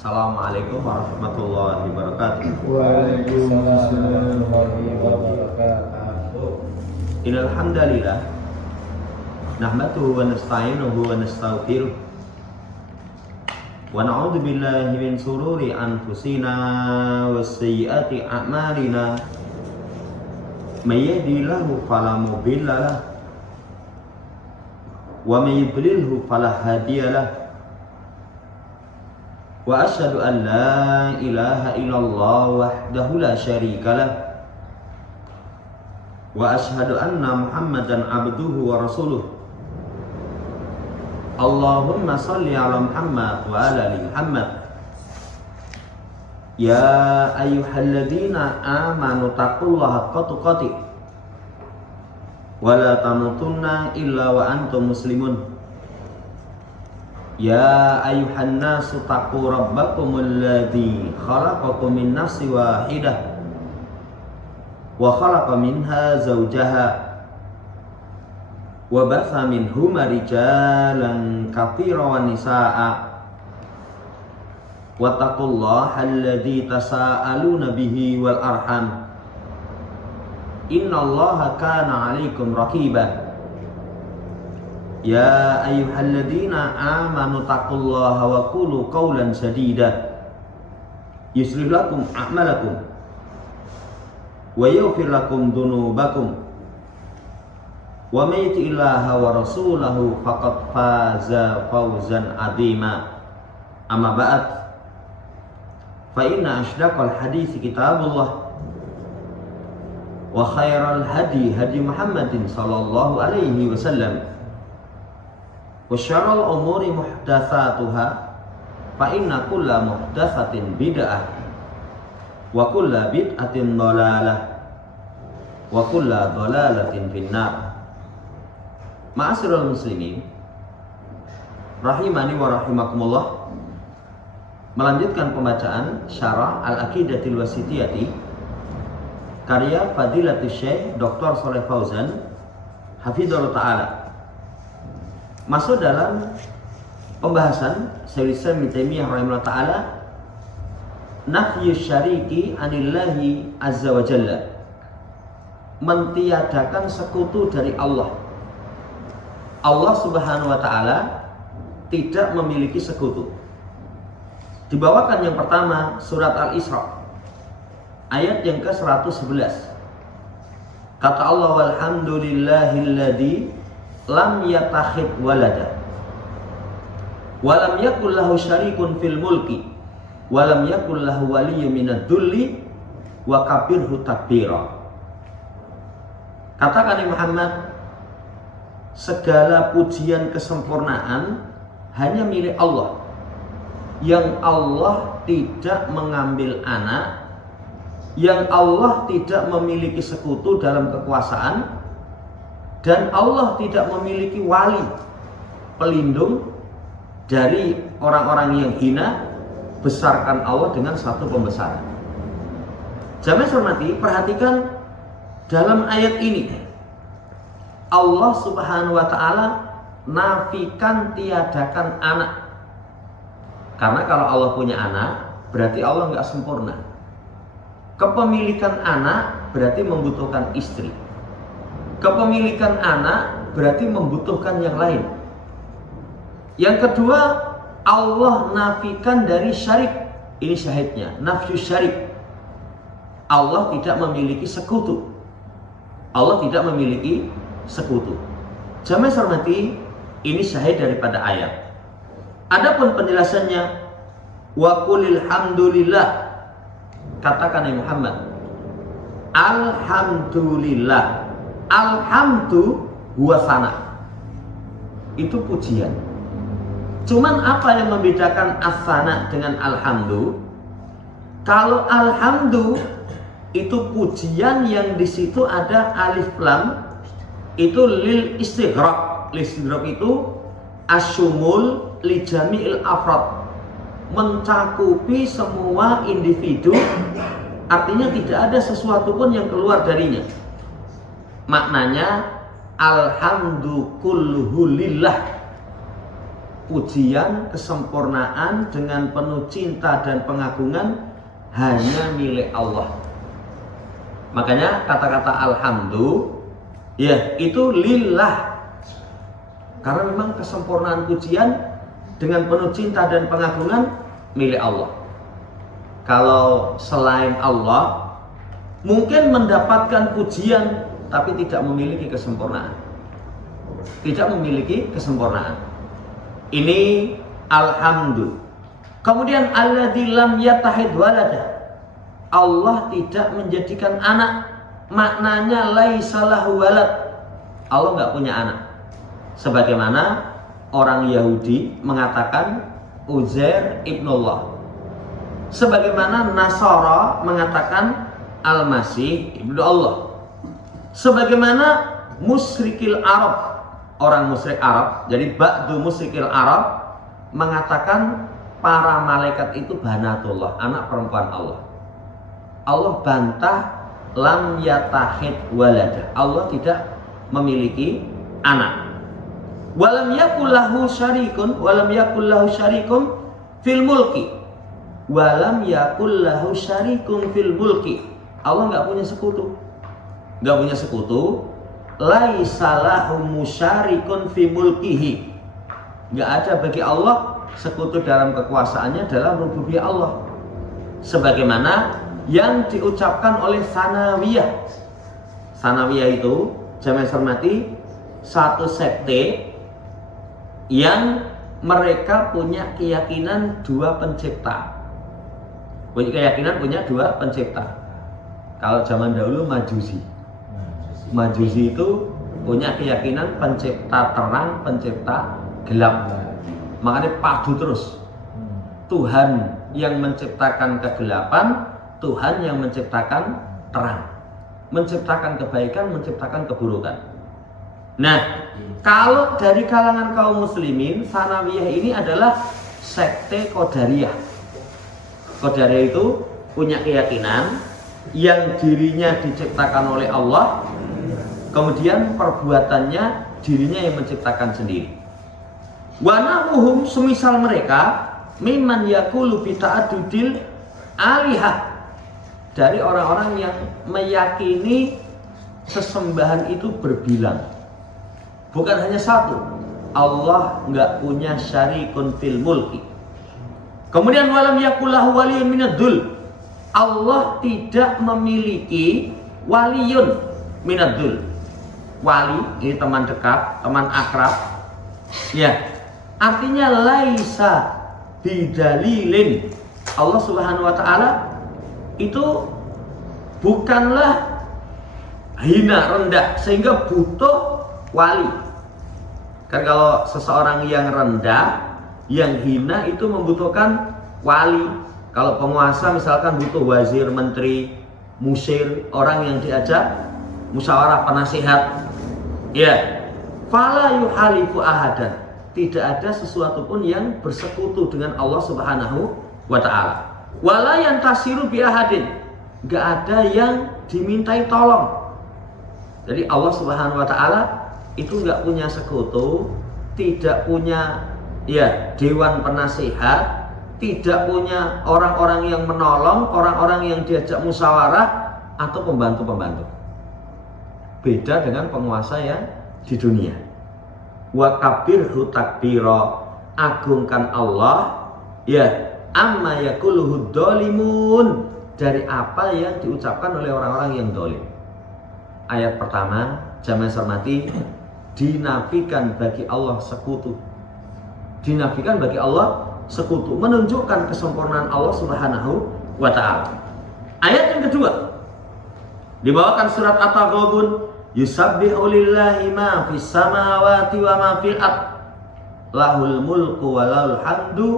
Assalamualaikum warahmatullahi wabarakatuh. Waalaikumsalam warahmatullahi wabarakatuh. Innal hamdalillah nahmaduhu wa nasta'inuhu wa nastaghfiruh wa na'udzu billahi min shururi anfusina wa sayyiati a'malina. May yahdihillahu fala mudilla lahu wa may yudlilhu fala hadiya lahu. Wa asyhadu an la ilaha illallah wahdahu la syarika lah wa asyhadu anna Muhammadan abduhu wa rasuluh. Allahumma salli ala Muhammad wa ala ali Muhammad. Ya ayyuhalladzina amanu taqullaha haqqa tuqatih wa la tamutunna illa wa antum muslimun. Ya ayuhan nasu taqu rabbakumul ladzi khalaqakum min nafsin wahidah wa khalaqa minha zawjaha wa batha minhuma rijalan katsiran wa nisaa'a wattaqullaha alladzi tasaaluna bihi wal arham innallaha kana 'alaikum raqiba. Ya ayyuhalladzina amanu taqullaha wa qulu qawlan sadida yuslih lakum a'malakum wa yaghfir lakum dhunubakum wa may yuti'illaha wa rasulahu faqad faza fawzan 'azima. Amma ba'd, fa inna ashdaqal hadits kitabullah wa khairal hadi Muhammadin sallallahu alaihi wasallam wa syarrul umuri muhdatsatuha fa inna kulla muhdatsatin bid'ah wa kulla bid'atin dhalalah wa kulla dhalalatin finnar. Ma'asyiral muslimin rahimani wa rahimakumullah, melanjutkan pembacaan Syarah Al-Aqidatil Wasithiyati karya Fadilatul Syekh Dr. Shalih Fauzan hafizallahu ta'ala. Masuk dalam pembahasan Syaikhul Islam Ibnu Taimiyah rahimahullah ta'ala, nafyus syariki anillahi azza wa jalla, mentiadakan sekutu dari Allah. Allah subhanahu wa ta'ala tidak memiliki sekutu. Dibawakan yang pertama surat Al-Isra ayat yang ke-111. Kata Allah, walhamdulillahilladzi lam yatakhid walada wa lam yakul lahu syarikun fil mulki wa lam yakul lahu waliyyun minad dhulli wa kabirhu takbira. Katakan Muhammad, segala pujian kesempurnaan hanya milik Allah, yang Allah tidak mengambil anak, yang Allah tidak memiliki sekutu dalam kekuasaan, dan Allah tidak memiliki wali pelindung dari orang-orang yang hina. Besarkan Allah dengan satu pembesaran. Jamaah hormati, perhatikan dalam ayat ini Allah subhanahu wa ta'ala nafikan, tiadakan anak. Karena kalau Allah punya anak berarti Allah nggak sempurna. Kepemilikan anak berarti membutuhkan istri. Kepemilikan anak berarti membutuhkan yang lain. Yang kedua, Allah nafikan dari syarik. Ini syahidnya, nafsu syarik. Allah tidak memiliki sekutu. Allah tidak memiliki sekutu. Jamaah hormati, ini syahid daripada ayat. Adapun penjelasannya, wa qulil hamdulillah, katakan ya Muhammad, alhamdulillah. Alhamdu huwa sana, itu pujian. Cuman apa yang membedakan as-sana dengan alhamdu? Kalau alhamdu itu pujian yang di situ ada alif lam, itu lil istighraq. Lil istighraq itu asyumul li jami'il afrad, mencakupi semua individu, artinya tidak ada sesuatu pun yang keluar darinya. Maknanya alhamdu kulluhu lillah, pujian, kesempurnaan dengan penuh cinta dan pengagungan hanya milik Allah. Makanya kata-kata alhamdulillah ya itu lillah. Karena memang kesempurnaan pujian dengan penuh cinta dan pengagungan milik Allah. Kalau selain Allah mungkin mendapatkan pujian tapi tidak memiliki kesempurnaan. Tidak memiliki kesempurnaan. Ini alhamdulillah. Kemudian alladzi lam yattahid walada. Allah tidak menjadikan anak. Maknanya laisa lahu walad. Allah enggak punya anak. Sebagaimana orang Yahudi mengatakan Uzair ibnullah. Sebagaimana Nasara mengatakan Al-Masih ibnu Allah. Sebagaimana musyrikil Arab, orang musyrik Arab, jadi ba'du musyrikil Arab mengatakan para malaikat itu banatullah, anak perempuan Allah. Allah bantah lam yatahid walada. Allah tidak memiliki anak. Walam yakul lahu syarikun fil mulki. Walam yakul lahu syarikun fil mulki. Allah enggak punya sekutu. Enggak punya sekutu. Laisa lahu musyarikun fi mulkihi. Enggak ada bagi Allah sekutu dalam kekuasaannya, dalam rububiyah Allah. Sebagaimana yang diucapkan oleh Sanawiyah. Sanawiyah itu jamaah hormati satu sekte yang mereka punya keyakinan dua pencipta. Punya dua pencipta. Kalau zaman dahulu Majusi itu punya keyakinan pencipta terang, pencipta gelap. Makanya padu terus. Tuhan yang menciptakan kegelapan, Tuhan yang menciptakan terang. Menciptakan kebaikan, menciptakan keburukan. Nah, kalau dari kalangan kaum muslimin, Sanawiyah ini adalah sekte Qadariyah. Qadariyah itu punya keyakinan yang dirinya diciptakan oleh Allah, kemudian perbuatannya dirinya yang menciptakan sendiri. Wa nahuhum semisal mereka mimman yaqulu bi ta'addudil alihah, dari orang-orang yang meyakini sesembahan itu berbilang. Bukan hanya satu. Allah enggak punya syarikun fil mulki. Kemudian walam yakullahu waliyun minadul. Allah tidak memiliki waliyun minadul. Wali ini teman dekat, teman akrab. Ya. Artinya laisa bidalilin. Allah Subhanahu wa taala itu bukanlah hina, rendah sehingga butuh wali. Kan kalau seseorang yang rendah, yang hina itu membutuhkan wali. Kalau penguasa misalkan butuh wazir, menteri, musir, orang yang diajak musyawarah, penasihat. Ya. Fala yuhalifu ahadan. Tidak ada sesuatu pun yang bersekutu dengan Allah Subhanahu wa taala. Wala yantasiru bi ahadin. Enggak ada yang dimintai tolong. Jadi Allah Subhanahu wa taala itu enggak punya sekutu, tidak punya dewan penasihat, tidak punya orang-orang yang menolong, orang-orang yang diajak musyawarah atau pembantu-pembantu. Beda dengan penguasa yang di dunia. Wa kabirhu takbira, agungkan Allah amma yaquluhu dzalimun, dari apa yang diucapkan oleh orang-orang yang zalim. Ayat pertama, jamaah hormati, dinafikan bagi Allah sekutu. Dinafikan bagi Allah sekutu, menunjukkan kesempurnaan Allah Subhanahu wa taala. Ayat yang kedua, dibawakan surat At-Taghabun, yusabbihu lillahi ma fis samawati wa ma fil ard, lahul mulku wa lahul hamdu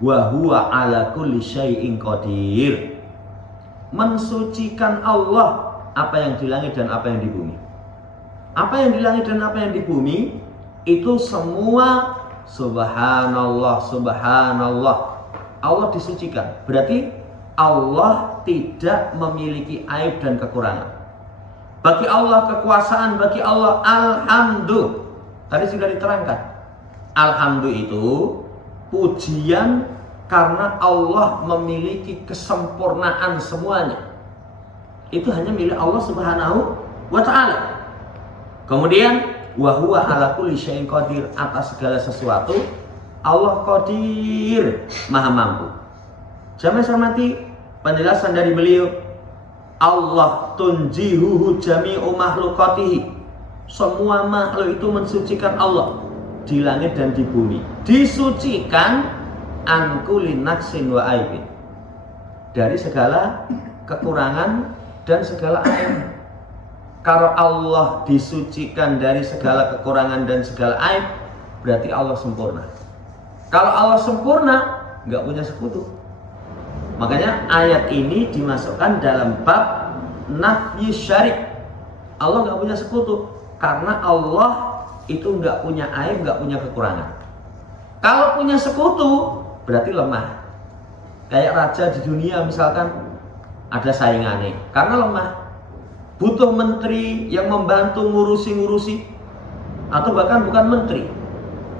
wa huwa ala kulli syai'in qadir. Mensucikan Allah apa yang di langit dan apa yang di bumi. Apa yang di langit dan apa yang di bumi itu semua subhanallah, subhanallah. Allah disucikan. Berarti Allah tidak memiliki aib dan kekurangan. Bagi Allah kekuasaan, bagi Allah alhamdulillah. Tadi sudah diterangkan. Alhamdulillah itu pujian karena Allah memiliki kesempurnaan semuanya. Itu hanya milik Allah Subhanahu wa ta'ala. Kemudian wa huwa ala kulli syai'in qadir, atas segala sesuatu Allah qadir, maha mampu. Jamaah hormati, penjelasan dari beliau, Allah tunjihuhu jami'u makhluqatihi, semua makhluk itu mensucikan Allah di langit dan di bumi, disucikan an kulli naqsin wa aibin, dari segala kekurangan dan segala aib. Kalau Allah disucikan dari segala kekurangan dan segala aib, berarti Allah sempurna. Kalau Allah sempurna, nggak punya sekutu. Makanya ayat ini dimasukkan dalam bab nafyi syarik. Allah nggak punya sekutu karena Allah itu nggak punya aib, nggak punya kekurangan. Kalau punya sekutu berarti lemah. Kayak raja di dunia misalkan ada saingannya karena lemah, butuh menteri yang membantu ngurusi atau bahkan bukan menteri.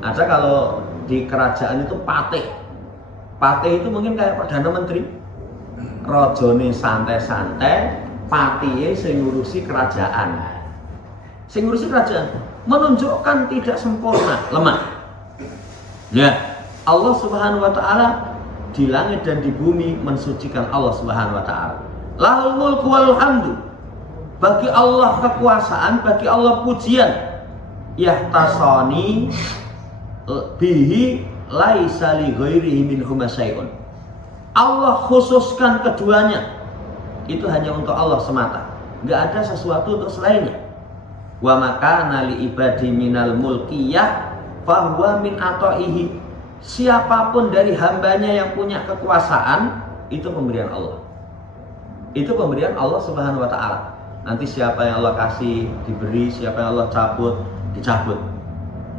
Ada kalau di kerajaan itu patih itu mungkin kayak perdana menteri, rajane santai-santai, patihe sing ngurusi kerajaan. Sing ngurusi kerajaan menunjukkan tidak sempurna, lemah. Ya, Allah Subhanahu wa taala di langit dan di bumi mensucikan Allah Subhanahu wa taala. Lahul mulku wal hamdu. Bagi Allah kekuasaan, bagi Allah pujian. Yahtasani bihi laisa li ghairihi minhum syai'un. Allah khususkan keduanya. Itu hanya untuk Allah semata. Enggak ada sesuatu untuk selainnya. Wa makana li ibadi minal mulkiyah fahuwa min ataihi. Siapapun dari hambanya yang punya kekuasaan, itu pemberian Allah. Itu pemberian Allah Subhanahu wa taala. Nanti siapa yang Allah kasih diberi, siapa yang Allah cabut dicabut.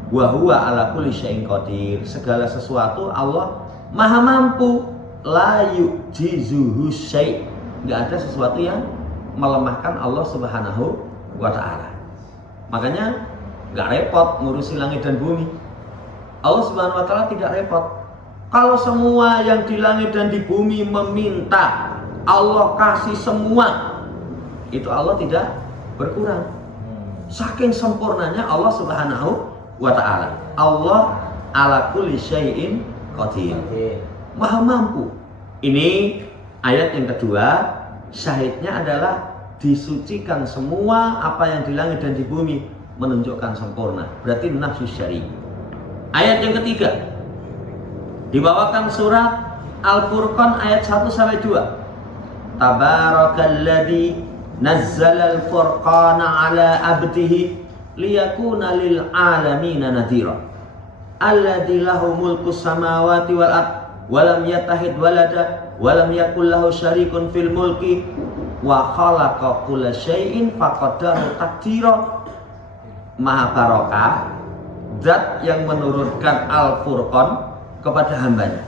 Wa huwa ala kulli syai'in qadir. Segala sesuatu Allah maha mampu. La yujizuhu syai'. Enggak ada sesuatu yang melemahkan Allah Subhanahu wa taala. Makanya enggak repot ngurusi langit dan bumi. Allah Subhanahu wa taala tidak repot. Kalau semua yang di langit dan di bumi meminta Allah kasih semua, itu Allah tidak berkurang. Saking sempurnanya Allah Subhanahu wa ta'ala. Allah ala kulli syai'in qadir, maha mampu. Ini ayat yang kedua, syahidnya adalah disucikan semua apa yang di langit dan di bumi, menunjukkan sempurna. Berarti nafsu syari. Ayat yang ketiga dibawakan surat Al-Furqan ayat 1 sampai 2. Tabarakalladzi nazzalal furqana ala abdihi liyakuna lil alamina nadhira alladzi lahu mulku samawati wal ard wa lam yattahid walada wa lam yakul lahu syarikun fil mulki wa khalaqa kulla syai'in faqaddarahu taqdira. Maha barokah zat yang menurunkan Al-Furqan kepada hambanya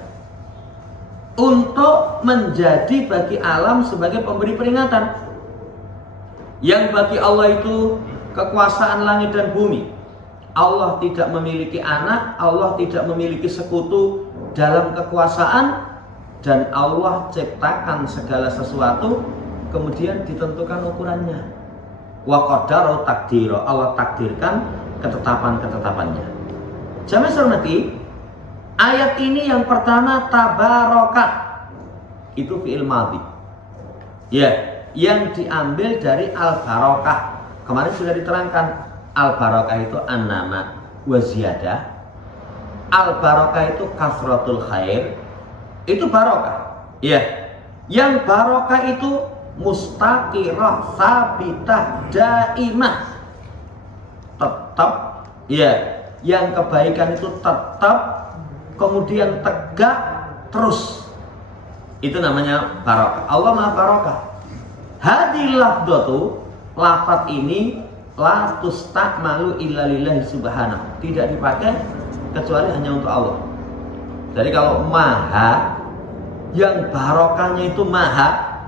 untuk menjadi bagi alam sebagai pemberi peringatan. Yang bagi Allah itu kekuasaan langit dan bumi. Allah tidak memiliki anak, Allah tidak memiliki sekutu dalam kekuasaan, dan Allah ciptakan segala sesuatu kemudian ditentukan ukurannya. Wa qaddaru takdira, Allah takdirkan ketetapan-ketetapannya. Jamaah hormati, ayat ini yang pertama tabaraka itu fi'il madhi. Ya, yang diambil dari al-barakah. Kemarin sudah diterangkan, al-barakah itu an-nama wa ziyadah. Al-barakah itu kasratul khair. Itu barakah. Ya. Yang barakah itu mustaqirah, sabitah, daimah. Tetap, ya. Yang kebaikan itu tetap, kemudian tegak terus. Itu namanya barakah. Allah Maha Barakah. Hadil lafdhatu, lafaz ini la tusta'malu illa lillahi subhanahu, tidak dipakai kecuali hanya untuk Allah. Jadi kalau maha, yang barokahnya itu maha,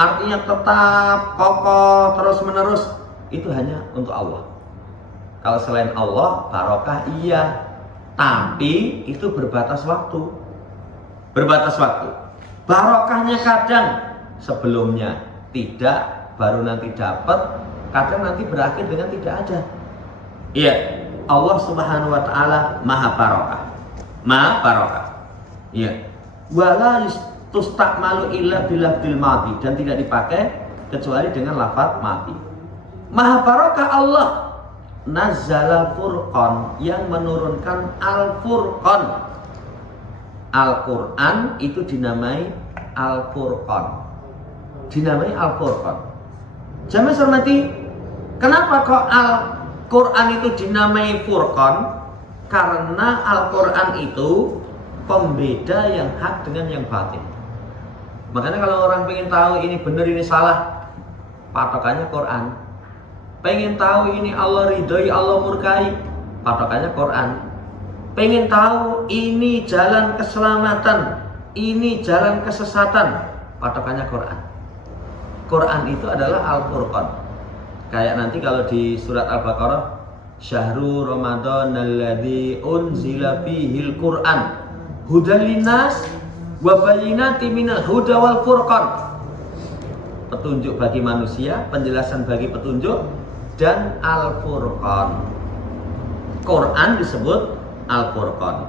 artinya tetap kokoh terus menerus, itu hanya untuk Allah. Kalau selain Allah barokah iya, Tapi itu berbatas waktu. Berbatas waktu. Barokahnya kadang sebelumnya tidak, baru nanti dapat, kadang nanti berakhir dengan tidak ada. Iya, Allah Subhanahu wa taala Maha Barokah. Maha Barokah. Iya. Wala tustakmalu illa bilafdil madi, dan tidak dipakai kecuali dengan lafaz madi. Maha Barokah Allah Nazzala Furqan, yang menurunkan Al-Furqan. Al-Quran itu dinamai Al-Furqan. Dinamai Al-Furqan. Jamaah hormati, kenapa kok Al-Quran itu dinamai Furqan? Karena Al-Quran itu pembeda yang hak dengan yang batin. Makanya kalau orang pengen tahu ini benar ini salah, patokannya Quran. Pengen tahu ini Allah ridhoi, Allah murkai, patokannya Quran. Pengen tahu ini jalan keselamatan, ini jalan kesesatan, patokannya Quran. Quran itu adalah Al-Furqan. Kayak nanti kalau di surat Al-Baqarah, Syahrul Ramadan alladzi unzila fihil Quran hudan linnas wa bayyinatin minal huda wal furqan. Petunjuk bagi manusia, penjelasan bagi petunjuk, dan Al-Furqan. Quran disebut Al-Furqan.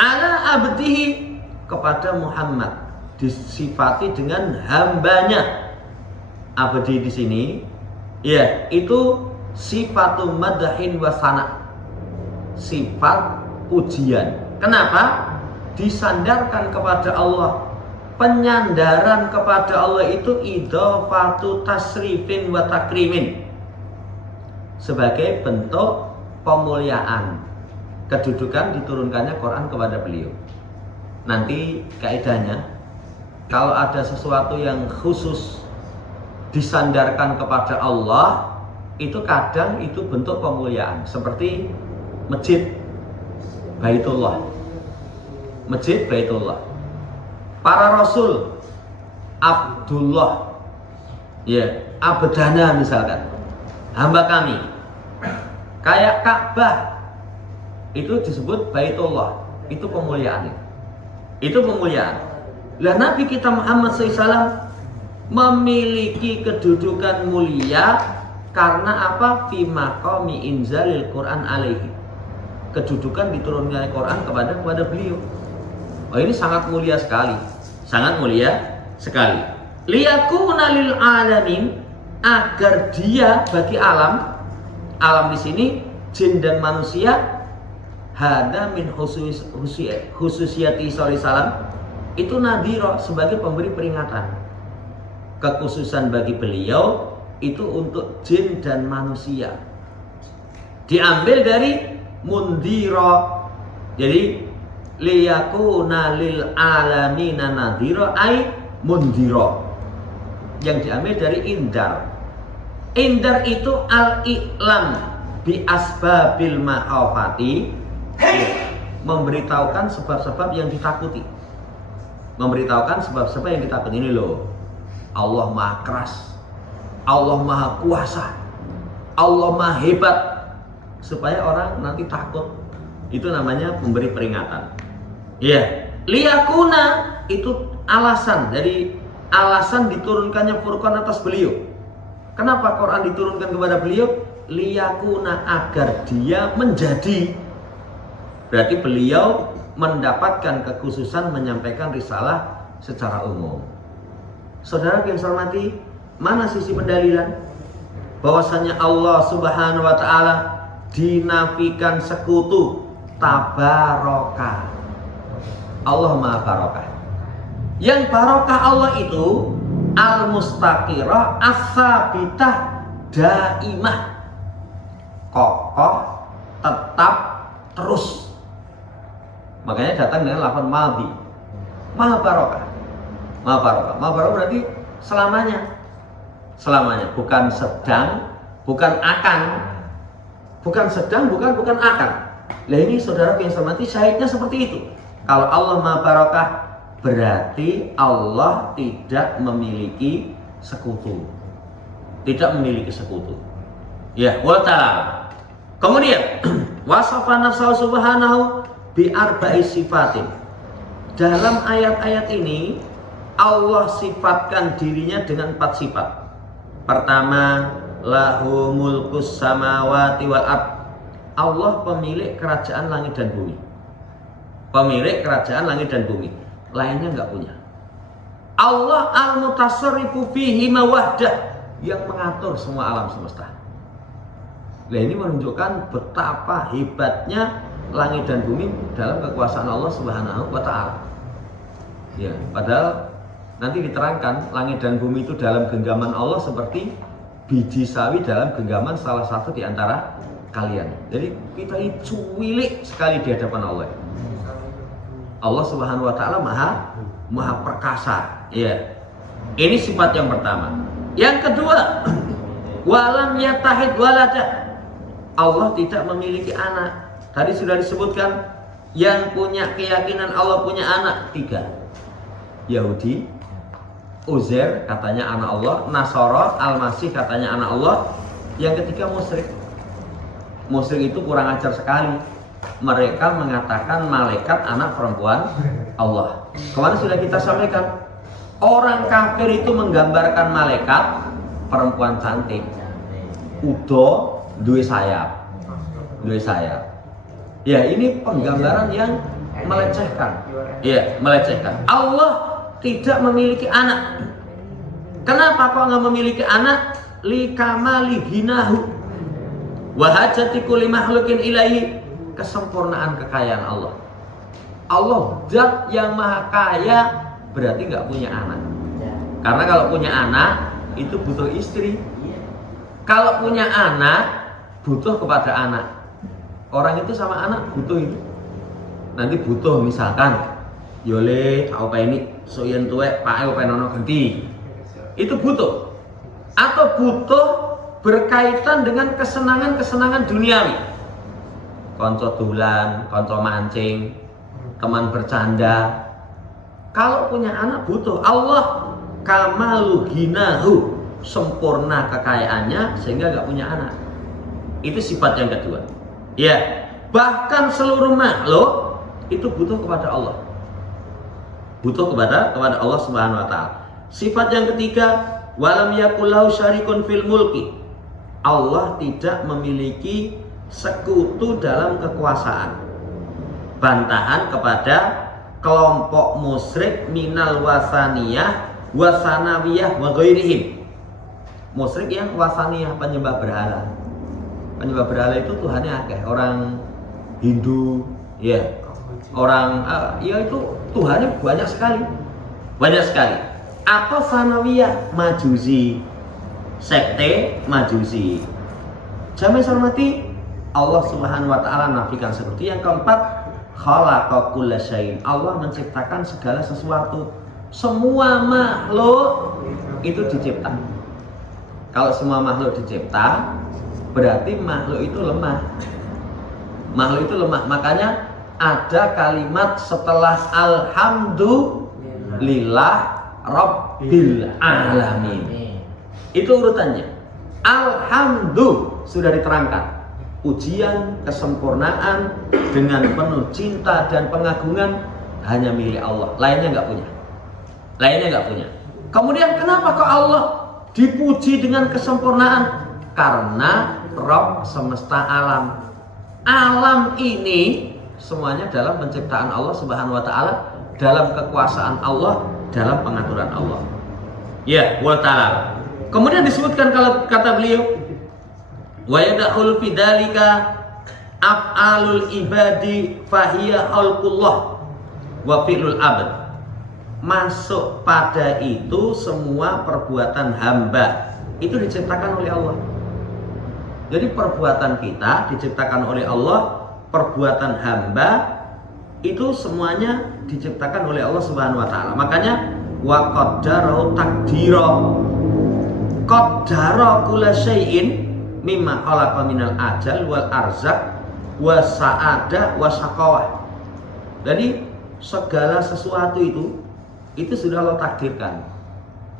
Ala abdihi, kepada Muhammad, disifati dengan hambanya. Abdi di sini, ya, itu sifatul madhin wasana, sifat pujian. Kenapa? Disandarkan kepada Allah. Penyandaran kepada Allah itu idhofatu tasrifin wa takrimin, sebagai bentuk pemuliaan. Kedudukan diturunkannya Quran kepada beliau. Nanti kaidahnya, kalau ada sesuatu yang khusus disandarkan kepada Allah, itu kadang itu bentuk pemuliaan. Seperti masjid Baitullah. Masjid Baitullah. Para Rasul, Abdullah, ya, Abdana misalkan, hamba kami. Kayak Ka'bah, itu disebut Baitullah. Itu pemuliaan. Itu pemuliaan. Lah Nabi kita Muhammad SAW memiliki kedudukan mulia karena apa? Fi maqami inzalil Quran alaihi. Kedudukan diturunkan Quran kepada beliau. Oh, ini sangat mulia sekali. Sangat mulia sekali. Liyakuna lil alamin, agar dia bagi alam di sini jin dan manusia, hada min khususiyati salam, itu nadhira, sebagai pemberi peringatan. Kekhususan bagi beliau itu untuk jin dan manusia. Diambil dari mundhira. Jadi liyakuna lil alamina nadhira ay mundhira, yang diambil dari indar. Indar itu al-i'lam bi asbabil ma'afati, memberitahukan sebab-sebab yang ditakuti. Memberitahukan sebab-sebab yang ditakuti. Ini loh, Allah Maha keras, Allah Maha kuasa, Allah Maha hebat, supaya orang nanti takut. Itu namanya memberi peringatan. Ya, liyakuna itu alasan. Jadi alasan diturunkannya Furqan atas beliau. Kenapa Quran diturunkan kepada beliau? Liyakuna, agar dia menjadi. Berarti beliau mendapatkan kekhususan menyampaikan risalah secara umum. Saudara yang saya hormati, mana sisi pendalilan bahwasanya Allah Subhanahu wa taala dinafikan sekutu? Tabaraka, Allah Maha Barokah. Yang barokah Allah itu al-mustaqirah as-sabitah daimah, kokoh, tetap, terus. Makanya datang dengan lafaz madhi, Maha Barokah. Maha Barokah. Maha Barokah berarti selamanya. Selamanya, bukan sedang, bukan akan. Bukan sedang, bukan akan. Lah ini saudara yang saya hormati, syahidnya seperti itu. Kalau Allah Maha Barokah, berarti Allah tidak memiliki sekutu. Tidak memiliki sekutu. Ya, wa ta'ala. Kemudian wasafa nafsahu subhanahu bi arba'i sifatin. Dalam ayat-ayat ini Allah sifatkan dirinya dengan 4 sifat. Pertama, lahu mulkus samawati wal ard. Allah pemilik kerajaan langit dan bumi. Pemilik kerajaan langit dan bumi. Lainnya enggak punya. Allah al-mutasarrifu fihi mawahdah, yang mengatur semua alam semesta. Nah, ini menunjukkan betapa hebatnya langit dan bumi dalam kekuasaan Allah Subhanahu wa taala. Ya, padahal nanti diterangkan langit dan bumi itu dalam genggaman Allah seperti biji sawi dalam genggaman salah satu di antara kalian. Jadi kita ini cuwilik sekali di hadapan Allah. Allah Subhanahu wa taala maha perkasa. Ya. Ini sifat yang pertama. Yang kedua, walam yatahid waladah. Allah tidak memiliki anak. Tadi sudah disebutkan yang punya keyakinan Allah punya anak 3. Yahudi, Uzair katanya anak Allah, Nasara, Al-Masih katanya anak Allah. Yang ketiga musyrik. Musyrik itu kurang ajar sekali. Mereka mengatakan malaikat anak perempuan Allah. Kemarin sudah kita sampaikan, orang kafir itu menggambarkan malaikat perempuan cantik. Udo duwe sayap. Ya, ini penggambaran yang melecehkan. Ya, melecehkan. Allah tidak memiliki anak. Kenapa kok nggak memiliki anak? Li kamali hinahu wa hajati kulli makhluqin ilaihi, kesempurnaan kekayaan Allah. Allah zat yang maha kaya, berarti nggak punya anak. Karena kalau punya anak itu butuh istri. Kalau punya anak butuh kepada anak. Orang itu sama anak butuh itu. Nanti butuh misalkan yole apa ini soyen tuwek pak apa nono ganti. Itu butuh. Atau butuh berkaitan dengan kesenangan-kesenangan duniawi. Konco dolan, konco mancing, teman bercanda. Kalau punya anak butuh. Allah kamalu ginahu, sempurna kekayaannya sehingga gak punya anak. Itu sifat yang kedua. Ya, bahkan seluruh makhluk itu butuh kepada Allah. Butuh kepada Allah Subhanahu wa taala. Sifat yang ketiga, walam yakul lahu syarikun fil mulki. Allah tidak memiliki sekutu dalam kekuasaan. Bantahan kepada kelompok musyrik minal wasaniyah wasanawiyah wa ghairihim. Musyrik yang wasaniyah, penyembah berhala. Penyembah berhala itu Tuhannya akeh, orang Hindu, ya. Orang ya itu Tuhannya banyak sekali. Banyak sekali. Atau sanawiyah, majusi. Sekte majusi. Jamaah hormati, Allah Subhanahu wa taala nafikan seperti. Yang keempat, khalaqa kulla syai'in. Allah menciptakan segala sesuatu. Semua makhluk itu dicipta. Kalau semua makhluk dicipta, berarti makhluk itu lemah. Makhluk itu lemah. Makanya ada kalimat setelah alhamdulillah rabbil alamin. Itu urutannya. Alhamdulillah sudah diterangkan. Ujian, kesempurnaan dengan penuh cinta dan pengagungan hanya milik Allah. Lainnya nggak punya. Kemudian kenapa kok Allah dipuji dengan kesempurnaan? Karena Rabb semesta alam. Alam ini semuanya dalam penciptaan Allah Subhanahu wa taala, dalam kekuasaan Allah, dalam pengaturan Allah. Ya, wa ta'ala. Kemudian disebutkan kalau kata beliau, wa yadkhulu fi dzalika af'alul ibadi fahiya khalqullah wa fi'lul abd. Masuk pada itu semua perbuatan hamba itu diciptakan oleh Allah. Jadi perbuatan kita diciptakan oleh Allah, perbuatan hamba itu semuanya diciptakan oleh Allah Subhanahu wa taala. Makanya wa qaddarahu taqdira. Qaddara kulla syai'in mimma khalaqa minal ajal wal arzaq wa sa'adah wa syaqawah. Jadi segala sesuatu itu sudah Allah takdirkan.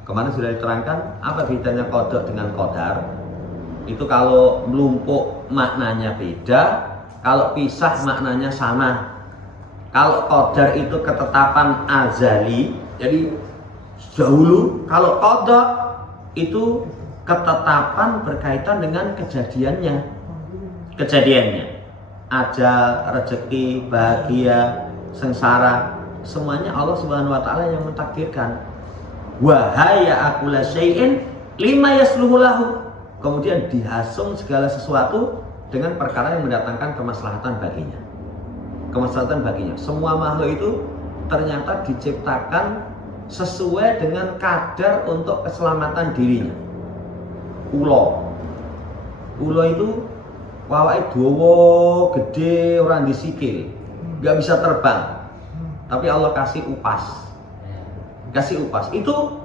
Kemarin sudah diterangkan apa bedanya qada dengan qadar. Itu kalau melumpuk maknanya beda, kalau pisah maknanya sama. Kalau qadar itu ketetapan azali, jadi dahulu. Kalau qada itu ketetapan berkaitan dengan kejadiannya. Ajal, rezeki, bahagia, sengsara, semuanya Allah Subhanahu wa taala yang mentakdirkan. Wa hayya akula syai'in lima yasluhu lahu. Kemudian dihasung segala sesuatu dengan perkara yang mendatangkan kemaslahatan baginya. Semua makhluk itu ternyata diciptakan sesuai dengan kadar untuk keselamatan dirinya. Ulo itu wawake dawa, gede, ora disikil, nggak bisa terbang. Tapi Allah kasih upas. Itu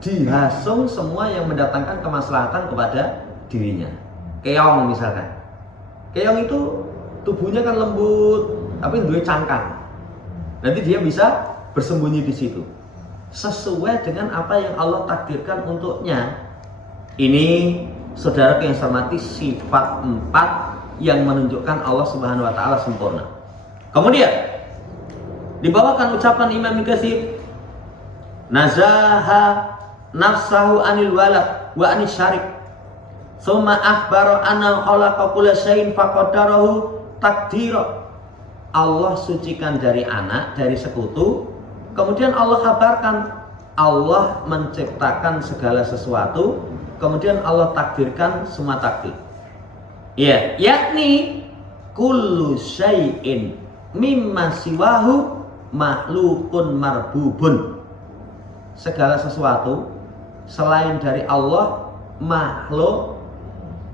dihasung semua yang mendatangkan kemaslahatan kepada dirinya. Keong misalkan. Keong itu tubuhnya kan lembut, tapi duwe cangkang. Nanti dia bisa bersembunyi di situ. Sesuai dengan apa yang Allah takdirkan untuknya. Ini saudara yang saya hormati, sifat 4 yang menunjukkan Allah Subhanahu wa taala sempurna. Kemudian dibawakan ucapan Imam Katsir, nazaha nafsahu anil walad wa anis syarik. Tsumma akhbara anna khalaqa kulla syai'in faqaddarahu takdira. Allah sucikan dari anak, dari sekutu. Kemudian Allah kabarkan Allah menciptakan segala sesuatu, kemudian Allah takdirkan semua takdir. Ya, yakni kullu syai'in mimma siwahu makhlukun marbubun. Segala sesuatu selain dari Allah makhluk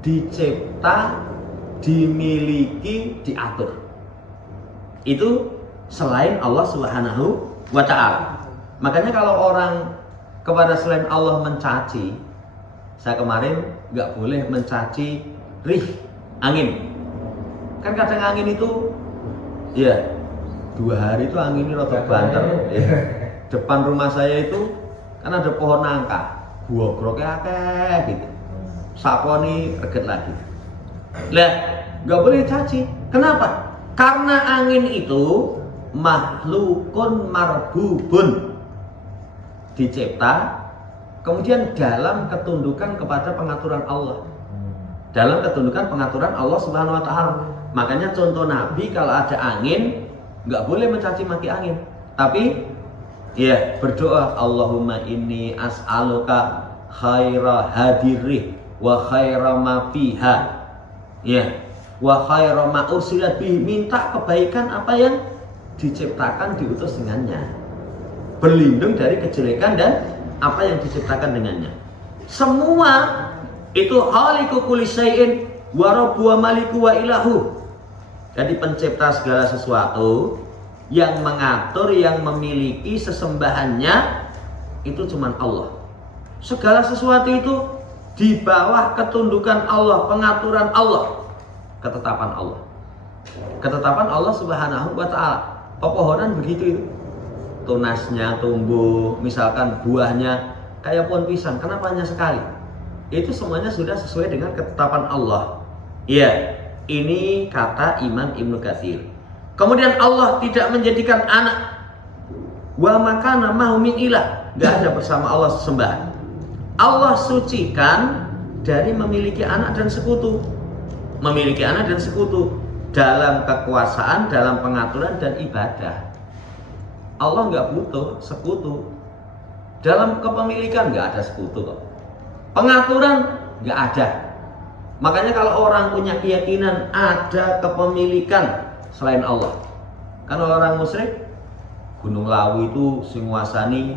dicipta, dimiliki, diatur. Itu selain Allah Subhanahu wa ta'ala. Makanya kalau orang kepada selain Allah mencaci, saya kemarin nggak boleh mencaci rih angin. Kan kadang angin itu ya 2 hari itu angin ini rada banter ya. Depan rumah saya itu kan ada pohon nangka, buah groknya akeh gitu. Saponi reget lagi. Lah, nggak boleh caci. Kenapa? Karena angin itu makhlukun marbubun, dicipta kemudian dalam ketundukan kepada pengaturan Allah, dalam ketundukan pengaturan Allah Subhanahu wa ta'ala. Makanya contoh Nabi kalau ada angin nggak boleh mencaci maki angin, tapi ya berdoa, Allahumma inni as'aluka khaira hadirih wa khaira ma fiha, ya, wa khaira ma ursilat bihi. Minta kebaikan apa yang diciptakan diutus dengannya, berlindung dari kejelekan dan apa yang diciptakan dengannya. Semua itu khaliqu kulli syai'in wa rabbu wa maliku wa ilahu. Jadi pencipta segala sesuatu, yang mengatur, yang memiliki sesembahannya itu cuma Allah. Segala sesuatu itu di bawah ketundukan Allah, pengaturan Allah, ketetapan Allah. Ketetapan Allah Subhanahu wa ta'ala. Pepohonan begitu itu. Tunasnya tumbuh, misalkan buahnya kayak pohon pisang, kenapa hanya sekali? Itu semuanya sudah sesuai dengan ketetapan Allah. Iya, ini kata Imam Ibnu Katsir. Kemudian Allah tidak menjadikan anak. Wa makana mahu min ilah, enggak ada bersama Allah sesembahan. Allah sucikan dari memiliki anak dan sekutu. Memiliki anak dan sekutu dalam kekuasaan, dalam pengaturan dan ibadah. Allah nggak butuh sekutu. Dalam kepemilikan nggak ada sekutu kok. Pengaturan nggak ada. Makanya kalau orang punya keyakinan ada kepemilikan selain Allah, kan orang musyrik Gunung Lawu itu sing nguasani,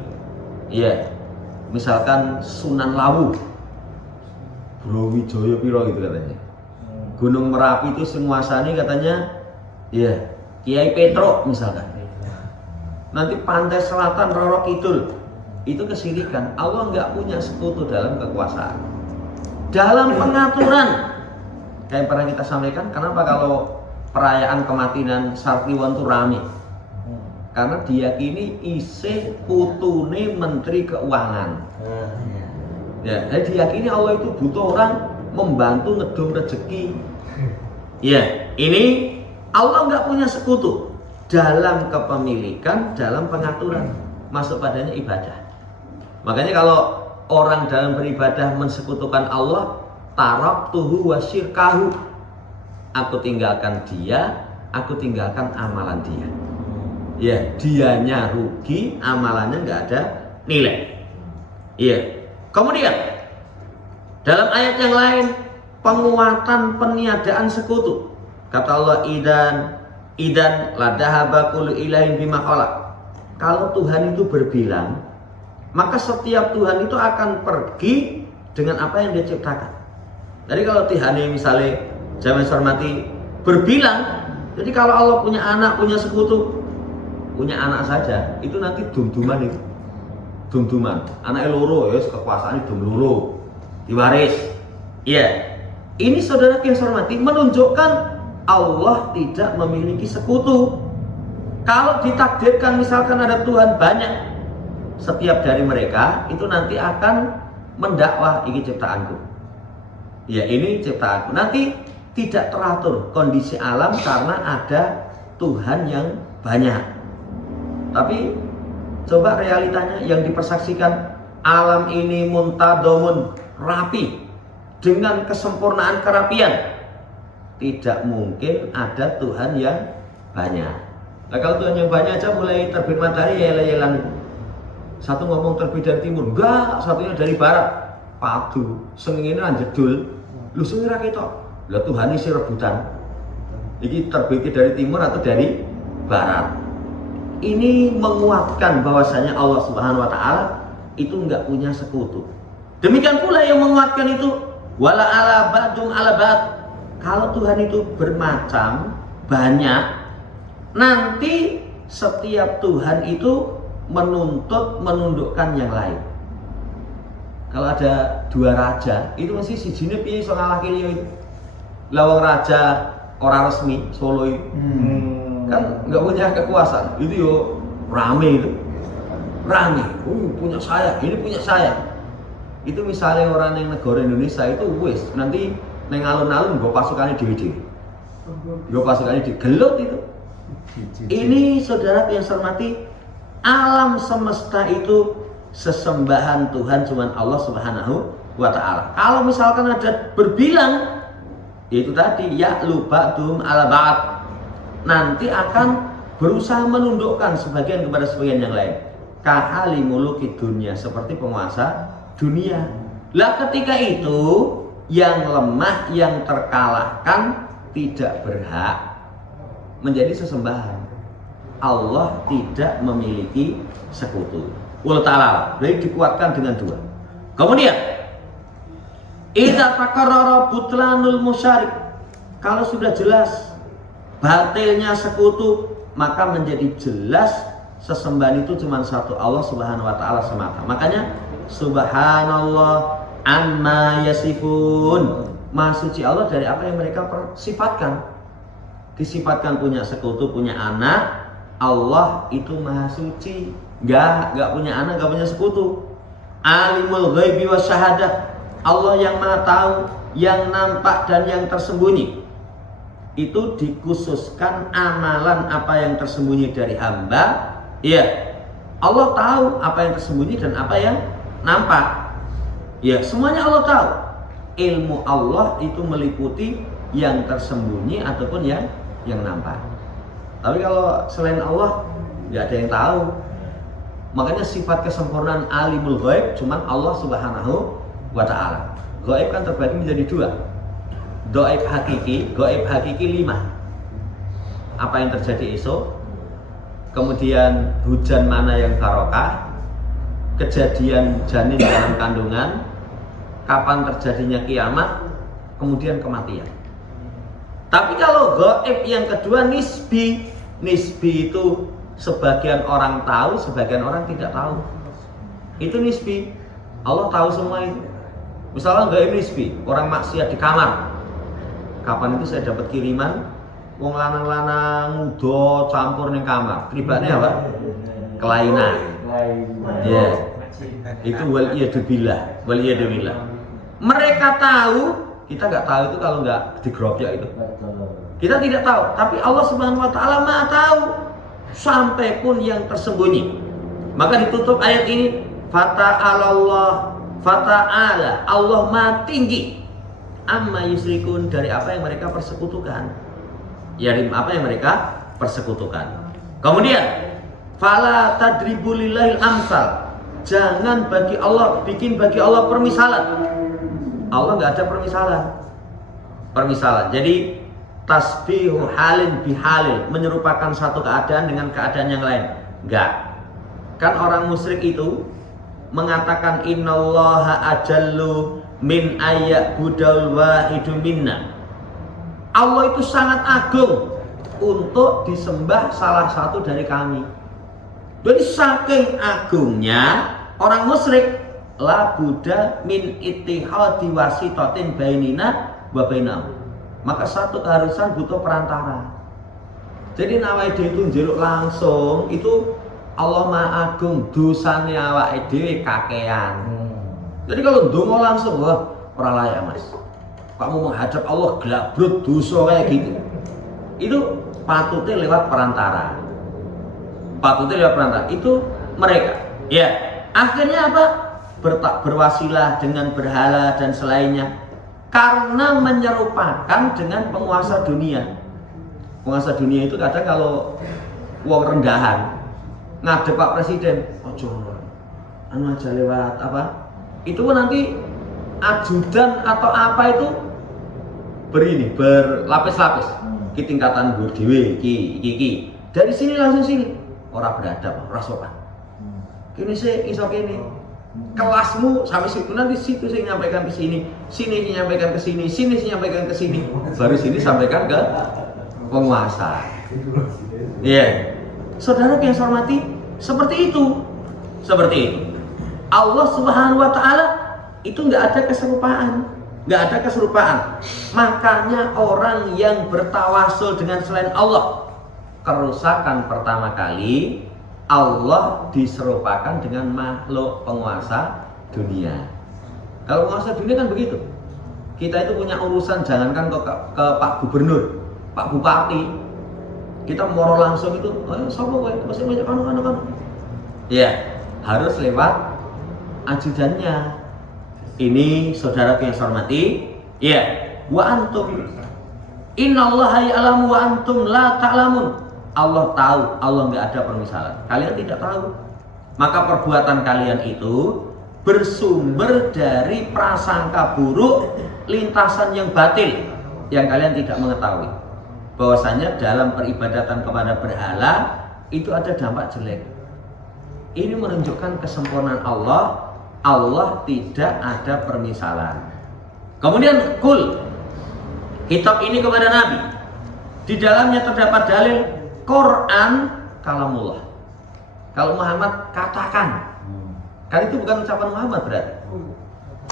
ya, misalkan Sunan Lawu, Brawijaya piro gitu katanya. Gunung Merapi itu sing nguasani katanya, ya, Kiai Petruk misalkan. Nanti pantai selatan Roro Kidul itu kesyirikan. Allah nggak punya sekutu dalam kekuasaan, dalam pengaturan. Kayak pernah kita sampaikan, kenapa kalau perayaan kematian Sartiwan itu rame? Karena diyakini isih putune Menteri Keuangan. Ya, jadi diyakini Allah itu butuh orang membantu ngedung rezeki. Ya, ini Allah nggak punya sekutu. dalam kepemilikan, dalam pengaturan, masuk padanya ibadah. Makanya kalau orang dalam beribadah mensekutukan Allah, taraktuhu wa syirkahu, aku tinggalkan dia, aku tinggalkan amalan dia. Ya, dianya rugi, amalannya nggak ada nilai. Iya. Kemudian dalam ayat yang lain, penguatan peniadaan sekutu. Kata Allah, idan ladahaba kullu ilahin bima khalaq. Kalau Tuhan itu berbilang, maka setiap Tuhan itu akan pergi dengan apa yang dia ciptakan. Jadi kalau Tuhan ini misalnya zaman hormati berbilang, jadi kalau Allah punya anak, punya sekutu, punya anak saja, itu nanti dum-duman itu. Dum-duman. Anak loro ya kekuasaan dum loro. Diwaris. Iya. Ini saudara yang saya hormati menunjukkan Allah tidak memiliki sekutu. Kalau ditakdirkan misalkan ada Tuhan banyak, setiap dari mereka itu nanti akan mendakwah ini ciptaanku. Ya ini ciptaanku. Nanti tidak teratur kondisi alam karena ada Tuhan yang banyak. Tapi coba realitanya yang dipersaksikan, alam ini muntadomun, rapi dengan kesempurnaan kerapian. Tidak mungkin ada Tuhan yang banyak. Nah kalau Tuhan yang banyak aja mulai terbit matahari yel-yelan. Satu ngomong terbit dari timur, enggak, satunya dari barat. Padu, sengine anjedul. Lu sing ora ketok. Lah Tuhan isi rebutan. Iki terbitnya dari timur atau dari barat. Ini menguatkan bahwasanya Allah Subhanahu wa taala itu enggak punya sekutu. Demikian pula yang menguatkan itu wala ala ba'dum ala ba'd. Kalau Tuhan itu bermacam banyak, nanti setiap Tuhan itu menundukkan yang lain. Kalau ada dua raja, itu mesti sijine piye iso ngalahke liya itu. Lawang raja orang resmi Solo itu. Kan nggak punya kekuasaan. Itu yo rame itu. Rame. Punya saya, ini punya saya. Itu misalnya orang yang negara Indonesia itu wis nanti neng alun-alun nggo pasukannya dhewe-dhewe. Nggo pasukannya digelut itu. Ini saudara yang saya hormati, alam semesta itu sesembahan Tuhan cuman Allah Subhanahu wa taala. Kalau misalkan ada berbilang itu tadi ya'lu ba'dum ala ba'd, nanti akan berusaha menundukkan sebagian kepada sebagian yang lain. Kahali muluki dunia, seperti penguasa dunia. Lah ketika itu yang lemah, yang terkalahkan tidak berhak menjadi sesembahan. Allah tidak memiliki sekutu. Allah Ta'ala, jadi dikuatkan dengan dua. Kemudian idza taqarrara butlanul musyarik, kalau sudah jelas batilnya sekutu, maka menjadi jelas sesembahan itu cuma satu, Allah Subhanahu wa taala semata. Makanya subhanallah amma yasifun, maha suci Allah dari apa yang mereka sifatkan. Disifatkan punya sekutu, punya anak. Allah itu maha suci, enggak punya anak, enggak punya sekutu. Alimul ghaibi wasyahadah, Allah yang maha tahu yang nampak dan yang tersembunyi. Itu dikhususkan amalan apa yang tersembunyi dari hamba. Iya, Allah tahu apa yang tersembunyi dan apa yang nampak. Ya, semuanya Allah tahu. Ilmu Allah itu meliputi yang tersembunyi ataupun yang nampak. Tapi kalau selain Allah nggak ada yang tahu. Makanya sifat kesempurnaan alimul ghaib cuman Allah Subhanahu wa ta'ala. Ghaib kan terbagi menjadi dua. Ghaib hakiki 5. Apa yang terjadi esok, kemudian hujan mana yang barokah, kejadian janin dalam kandungan, kapan terjadinya kiamat, kemudian kematian. Tapi kalau gaib yang kedua nisbi itu sebagian orang tahu, sebagian orang tidak tahu. Itu nisbi. Allah tahu semua itu. Misalnya gaib nisbi, orang maksiat di kamar. Kapan itu saya dapat kiriman wong lanang-lanang muda campur ning kamar. Tribane apa? Kelainan. Ya. Itu wal iyadzubillah. Mereka tahu, kita nggak tahu itu kalau nggak digerobyok itu. Kita tidak tahu, tapi Allah Subhanahu wa taala Maha tahu. sampai pun yang tersembunyi. Maka ditutup ayat ini, fata'ala Allah Maha tinggi, amma yusrikun, dari apa yang mereka persekutukan. Ya, dari apa yang mereka persekutukan. Kemudian, fala tadribu lillahil amsal, jangan bikin bagi Allah permisalan. Allah nggak ada permisalan. Jadi tasbihu halin bihalil, menyerupakan satu keadaan dengan keadaan yang lain. Enggak. Kan orang musyrik itu mengatakan innallaha ajallu min ayyabudal wahidu minna. Allah itu sangat agung untuk disembah salah satu dari kami. Jadi saking agungnya orang musyrik, la budda min ittihadi wasitatin bainina wa bainahum. Maka satu keharusan butuh perantara. Jadi namanya dia itu njeluk langsung, itu Allah Maha Agung, dosane awake dhewe kakean. Jadi kalau ndonga langsung, wah ora layak Mas. Kamu menghadap Allah glabrut dosa kayak gitu. Itu patutnya lewat perantara. Itu mereka. Ya, akhirnya apa? Berwasilah dengan berhala dan selainnya. Karena menyerupakan dengan penguasa dunia. Penguasa dunia itu kadang kalau uang rendahan ngadep Pak Presiden, ojo anu aja lewat apa? Itu nanti ajudan atau apa itu berlapis-lapis. Ki tingkatan gur dhewe iki. Dari sini langsung sini. Ora beradab, ora sopan. Kini sih iso kene. Kelasmu sampai situ, nanti situ saya nyampaikan ke sini saya nyampaikan ke sini, saya nyampaikan ke sini, baru sini sampaikan ke penguasa. Iya. Saudara yang saya hormati, seperti itu. Allah Subhanahu wa taala itu nggak ada keserupaan. Makanya orang yang bertawasul dengan selain Allah, kerusakan pertama kali, Allah diserupakan dengan makhluk penguasa dunia. Kalau penguasa dunia kan begitu. Kita itu punya urusan, jangankan ke Pak Gubernur, Pak Bupati, kita moro langsung itu, sapa kowe? Mesti banyak kan. Ya, harus lewat ajudannya. Ini saudara yang saya hormati, ya, wa antum innallaha ya'lamu wa antum la ta'lamun. Allah tahu, Allah nggak ada permisalan. Kalian tidak tahu. Maka perbuatan kalian itu bersumber dari prasangka buruk, lintasan yang batil yang kalian tidak mengetahui. Bahwasanya dalam peribadatan kepada berhala itu ada dampak jelek. Ini menunjukkan kesempurnaan Allah. Allah tidak ada permisalan. Kemudian kitab ini kepada Nabi. Di dalamnya terdapat dalil Quran kalamullah. Kalau Muhammad katakan. Kan itu bukan ucapan Muhammad berarti.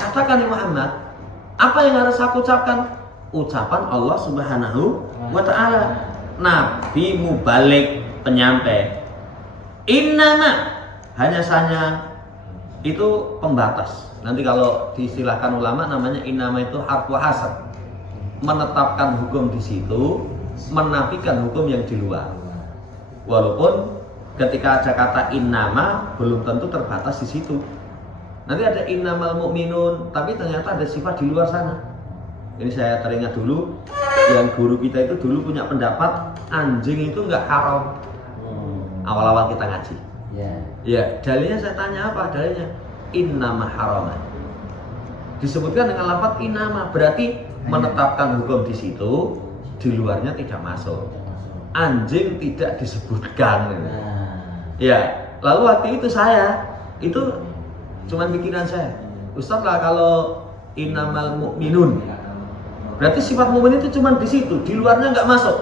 Katakan ya Muhammad, apa yang harus aku ucapkan? Ucapan Allah Subhanahu wa ta'ala. Nabi mubalik, penyampai. Innama, hanya saja itu pembatas. Nanti kalau diistilahkan ulama namanya innama itu harfu hasr, menetapkan hukum di situ, menafikan hukum yang di luar. Walaupun ketika ada kata innama belum tentu terbatas di situ. Nanti ada innamal mu'minun, tapi ternyata ada sifat di luar sana. Ini saya teringat dulu, yang guru kita itu dulu punya pendapat anjing itu nggak haram. Awal-awal kita ngaji. Ya, dalilnya saya tanya apa? Dalilnya innama harama. Disebutkan dengan lafaz innama, berarti menetapkan hukum di situ, di luarnya tidak masuk. Anjing tidak disebutkan. Ya, lalu waktu itu saya itu cuman pikiran saya, Ustaz lah kalau innamal mu'minun, berarti sifat mukmin itu cuman di situ, di luarnya nggak masuk.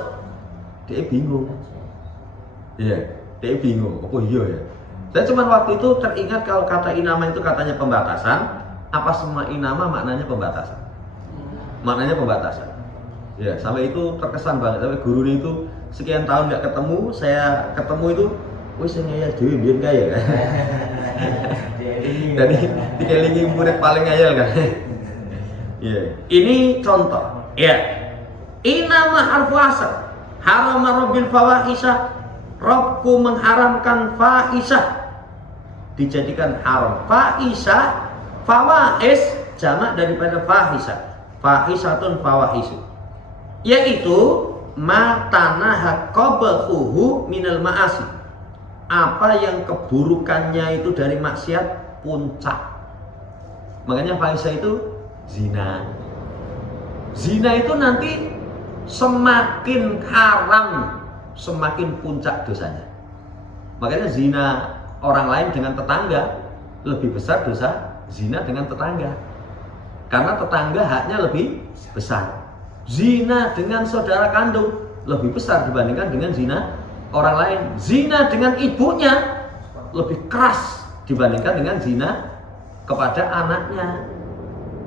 Dia bingung. Ya, dia bingung. Oh iya ya. Saya cuman waktu itu teringat kalau kata inama itu katanya pembatasan. Apa semua inama maknanya pembatasan? Maknanya pembatasan. Ya, sampai itu terkesan banget. Sampai guru itu sekian tahun nggak ketemu, saya ketemu itu, wis ngayal dhewe biyen kaya kan. Jadi dikelingi murid paling ngayal kan. Ya, ini contoh. Ya. Inama harfu asr. Harama rabbil fawahisha Rabbku mengharamkan fahisyah, dijadikan haram. Fahisyah, fawahis jamak daripada fahisyah. Fahisyatun fawahisu, yaitu matanaha qabahuhu minal ma'asi, apa yang keburukannya itu dari maksiat puncak. Makanya fahisyah itu zina. Zina itu nanti semakin haram, semakin puncak dosanya. Makanya zina orang lain dengan tetangga lebih besar dosa zina dengan tetangga, karena tetangga haknya lebih besar. Zina dengan saudara kandung lebih besar dibandingkan dengan zina orang lain. Zina dengan ibunya lebih keras dibandingkan dengan zina kepada anaknya,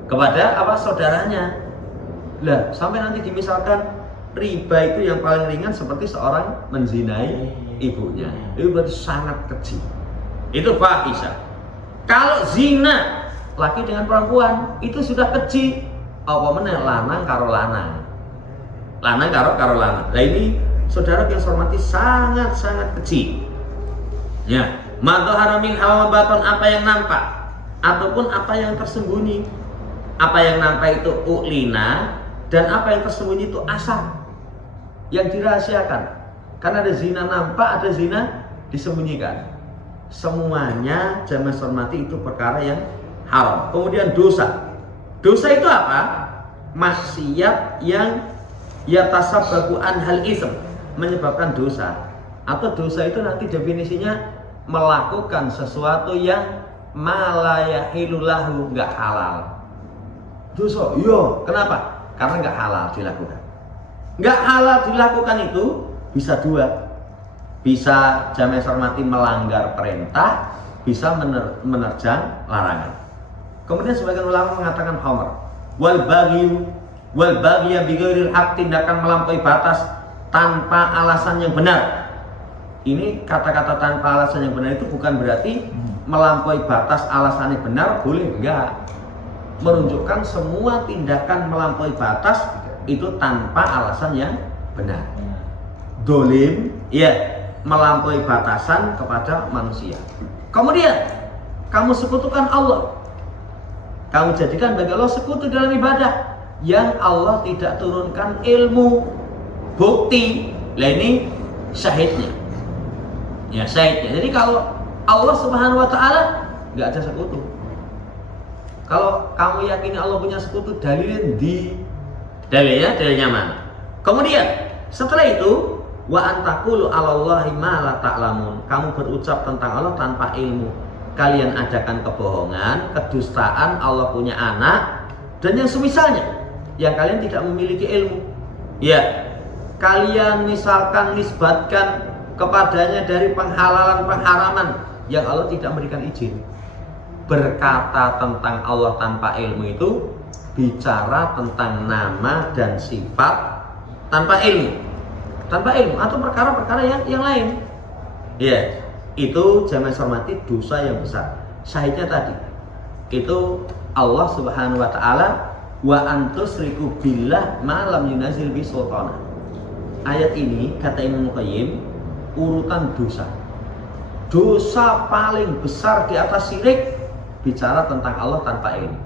kepada saudaranya. Lah, sampai nanti dimisalkan riba itu yang paling ringan seperti seorang menzinai ibunya, itu berarti sangat kecil. Itu fahisyah. Kalau zina laki dengan perempuan itu sudah kecil, apa meneh lanang karo lanang, lanang karo lanang. Nah ini saudara yang saya hormati sangat kecil. Ya, madhahara min hawa baton, apa yang nampak ataupun apa yang tersembunyi. Apa yang nampak itu uklina, dan apa yang tersembunyi itu asar, yang dirahasiakan. Karena ada zina nampak, ada zina disembunyikan. Semuanya jamaah hormati itu perkara yang haram. Kemudian dosa. Dosa itu apa? Maksiat yang yatasabbabu anhal ism, menyebabkan dosa. Atau dosa itu nanti definisinya melakukan sesuatu yang malayahilulahu, nggak halal. Dosa, iya. Kenapa? Karena nggak halal dilakukan. Nggak halal dilakukan itu bisa dua. Bisa jamaah hormati melanggar perintah, bisa menerjang larangan. Kemudian sebagian ulama mengatakan homer. Wal baghiya bighairil haq, tindakan melampaui batas tanpa alasan yang benar. Ini kata-kata tanpa alasan yang benar itu bukan berarti melampaui batas alasannya benar, boleh enggak. Menunjukkan semua tindakan melampaui batas itu tanpa alasan yang benar. Dolim, ya, melampaui batasan kepada manusia. Kemudian kamu sekutukan Allah, kamu jadikan bagi Allah sekutu dalam ibadah yang Allah tidak turunkan ilmu, bukti. Lah ini syahidnya. Ya, syahidnya. Jadi kalau Allah Subhanahu wa taala enggak ada sekutu. Kalau kamu yakini Allah punya sekutu, dalilnya mana? Kemudian setelah itu wa antaqulu 'alallahi ma la ta'lamun, kamu berucap tentang Allah tanpa ilmu. Kalian adakan kebohongan, kedustaan, Allah punya anak dan yang semisalnya yang kalian tidak memiliki ilmu. Ya, kalian misalkan nisbatkan kepadanya dari penghalalan-pengharaman yang Allah tidak memberikan izin. Berkata tentang Allah tanpa ilmu itu bicara tentang nama dan sifat tanpa ilmu. Tanpa ilmu atau perkara-perkara yang lain. Ya, itu jamaah hormati dosa yang besar. Syahidnya tadi itu Allah Subhanahu wa taala, wa antusriku billah ma lam yunazil bi sultana. Ayat ini kata Imam Qayyim urutan dosa. Dosa paling besar di atas syirik bicara tentang Allah tanpa ilmu.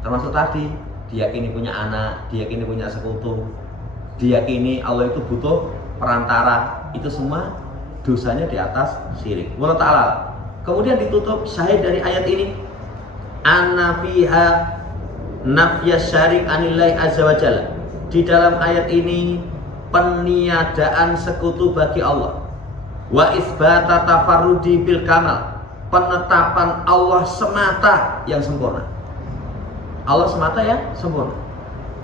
Termasuk tadi diyakini punya anak, diyakini punya sekutu, diyakini Allah itu butuh perantara, itu semua dosanya di atas syirik. Wallahu ta'ala. Kemudian ditutup syahid dari ayat ini, anna fiha nafya syarik anillahi azza wa jalla. Di dalam ayat ini peniadaan sekutu bagi Allah. Wa isbata tafarrudi bil kamal, penetapan Allah semata yang sempurna. Allah semata yang sempurna.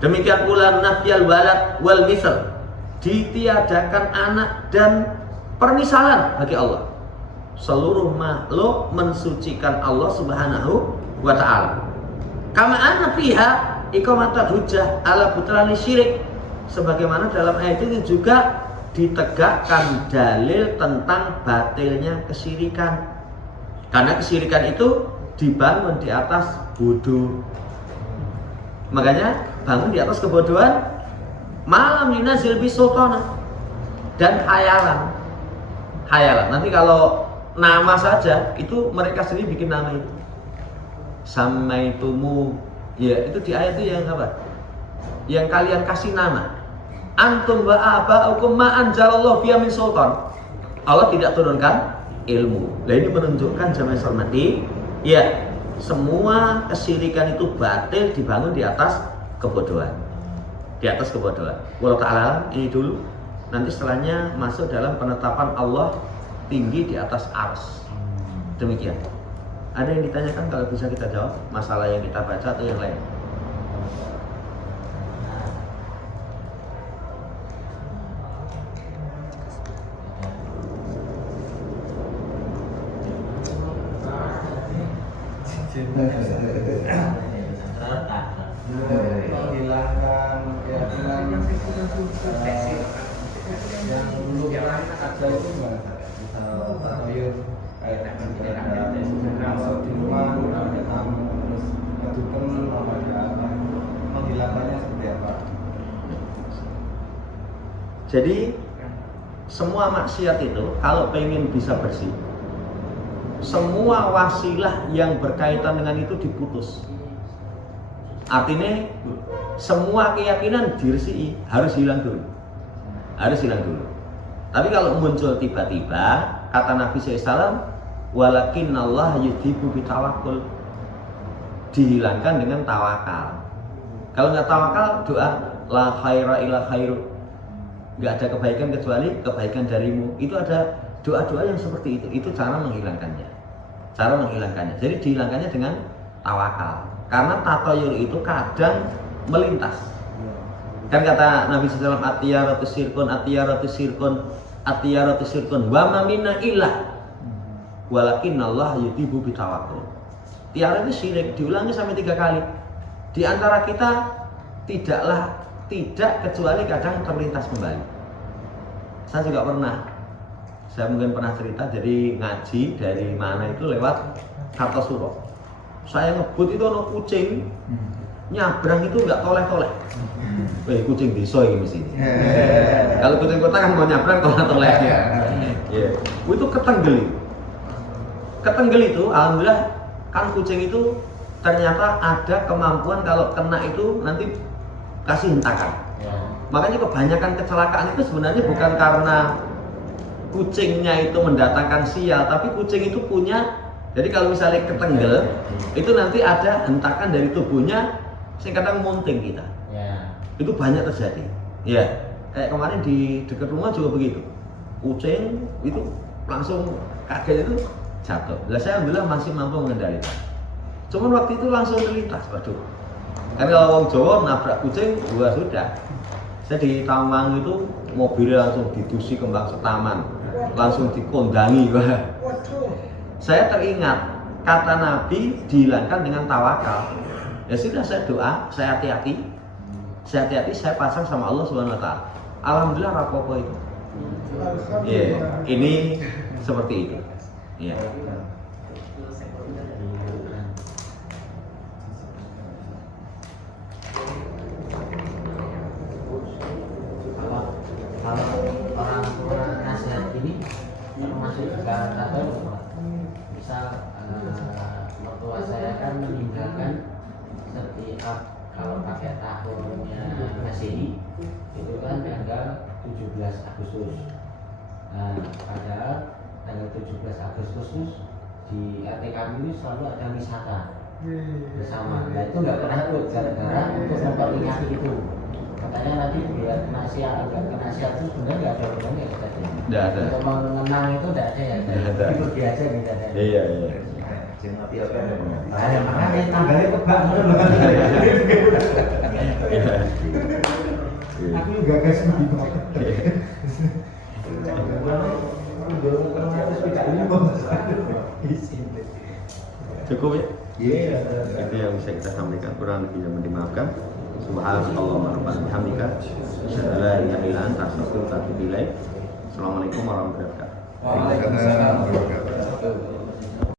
Demikian pula nafyal walad wal misal, ditiadakan anak dan permisalan bagi Allah. Seluruh makhluk mensucikan Allah Subhanahu wa ta'ala. Kama anna fiha iqamatul hujjah ala butlani syirik, sebagaimana dalam ayat itu juga ditegakkan dalil tentang batilnya kesyirikan. Karena kesyirikan itu dibangun di atas bodoh. Makanya bangun di atas kebodohan, malam yunazil bi sultana, dan khayalan. Hayalan. Nanti kalau nama saja itu mereka sendiri bikin nama itu. Samaitumu, ya itu di ayat itu yang apa? Yang kalian kasih nama. Antum wa aba'ukum ma anzalallahu biha min sultan. Allah tidak turunkan ilmu. Nah ini menunjukkan jamaah hormati, ya semua kesyirikan itu batil dibangun di atas kebodohan. Di atas kebodohan. Wallahu ta'ala ini dulu. Nanti setelahnya masuk dalam penetapan Allah tinggi di atas ars. Demikian. Ada yang ditanyakan, kalau bisa kita jawab masalah yang kita baca atau yang lain. Menghilangkan keyakinan yang dulu ada itu gimana? Misal tabayun kayak masuk di rumah ada tamu terus ketutup apa ada menghilangkannya seperti apa? Jadi semua maksiat itu kalau pengen bisa bersih, semua wasilah yang berkaitan dengan itu diputus. Artinya semua keyakinan dirsi harus hilang dulu. Harus hilang dulu. Tapi kalau muncul tiba-tiba, kata Nabi SAW, walakin Allah yudhibu bitawakul, dihilangkan dengan tawakal. Kalau nggak tawakal, doa la khaira illa khairu, nggak ada kebaikan kecuali kebaikan darimu. Itu ada doa-doa yang seperti itu. Itu cara menghilangkannya. Cara menghilangkannya. Jadi dihilangkannya dengan tawakal. Karena tatoyur itu kadang melintas. Kan kata Nabi SAW, atiyaratu sirkun, atiyaratu sirkun, atiyaratu sirkun, wa ma minna illa walakinallah yudhibu bitawakul. Tiara itu syirik, diulangi sampai 3 kali. Di antara kita tidak kecuali kadang terlintas kembali. Saya juga mungkin pernah cerita, jadi ngaji dari mana itu lewat Kartosuro. Saya ngebut itu ada kucing nyabrang itu nggak toleh-toleh. Kucing desa ini mesti. Kalau kucing kota kan mau nyabrang toleh-toleh. Itu ketenggel itu, alhamdulillah kan kucing itu ternyata ada kemampuan kalau kena itu nanti kasih hentakan. Makanya kebanyakan kecelakaan itu sebenarnya bukan karena kucingnya itu mendatangkan sial, tapi kucing itu punya. Jadi kalau misalnya ketenggel, itu nanti ada hentakan dari tubuhnya, sing kadang munting kita. Itu banyak terjadi. Ya, kayak kemarin di dekat rumah juga begitu. Kucing itu langsung kaget itu jatuh. Lah saya alhamdulillah masih mampu mengendalikan. Cuman waktu itu langsung terlintas, waduh. Kan kalau orang Jawa nabrak kucing, gua sudah. Saya di Tawang itu mobilnya langsung didusi kembang setaman, langsung dikondangi. Saya teringat kata Nabi dihilangkan dengan tawakal. Ya sudah, saya doa, saya hati-hati, saya pasang sama Allah Subhanahu Wa Taala. Alhamdulillah rapopo itu. Ya, ini seperti itu. Ya. Kalau orang tua nasihat ini termasuk juga atau misal mertua saya kan meninggalkan setiap kalau pakai tahunnya Masehi itu kan tanggal 17 Agustus. Nah, padahal tanggal 17 Agustus di RT kami ini selalu ada wisata bersama. Nah itu nggak pernah ikut gara-gara untuk memperingati itu. Katanya nanti biar kena siap itu sebenarnya nggak ada hubungannya ya tadi. Nggak ada. Untuk mengenang itu nggak ada ya. Itu biasa gitu. Iya. Nah, makanya tanggalnya kebak. Aku juga kasih begitu. Cukup ya? Iya. Itu yang bisa kita sampaikan, kurang lebihnya dimaafkan. Subhanallah wa bihamdika, asyhadu an la ilaha illa anta, astaghfiruka wa atubu ilaik. Assalamualaikum warahmatullahi wabarakatuh. Waalaikumsalam warahmatullahi wabarakatuh.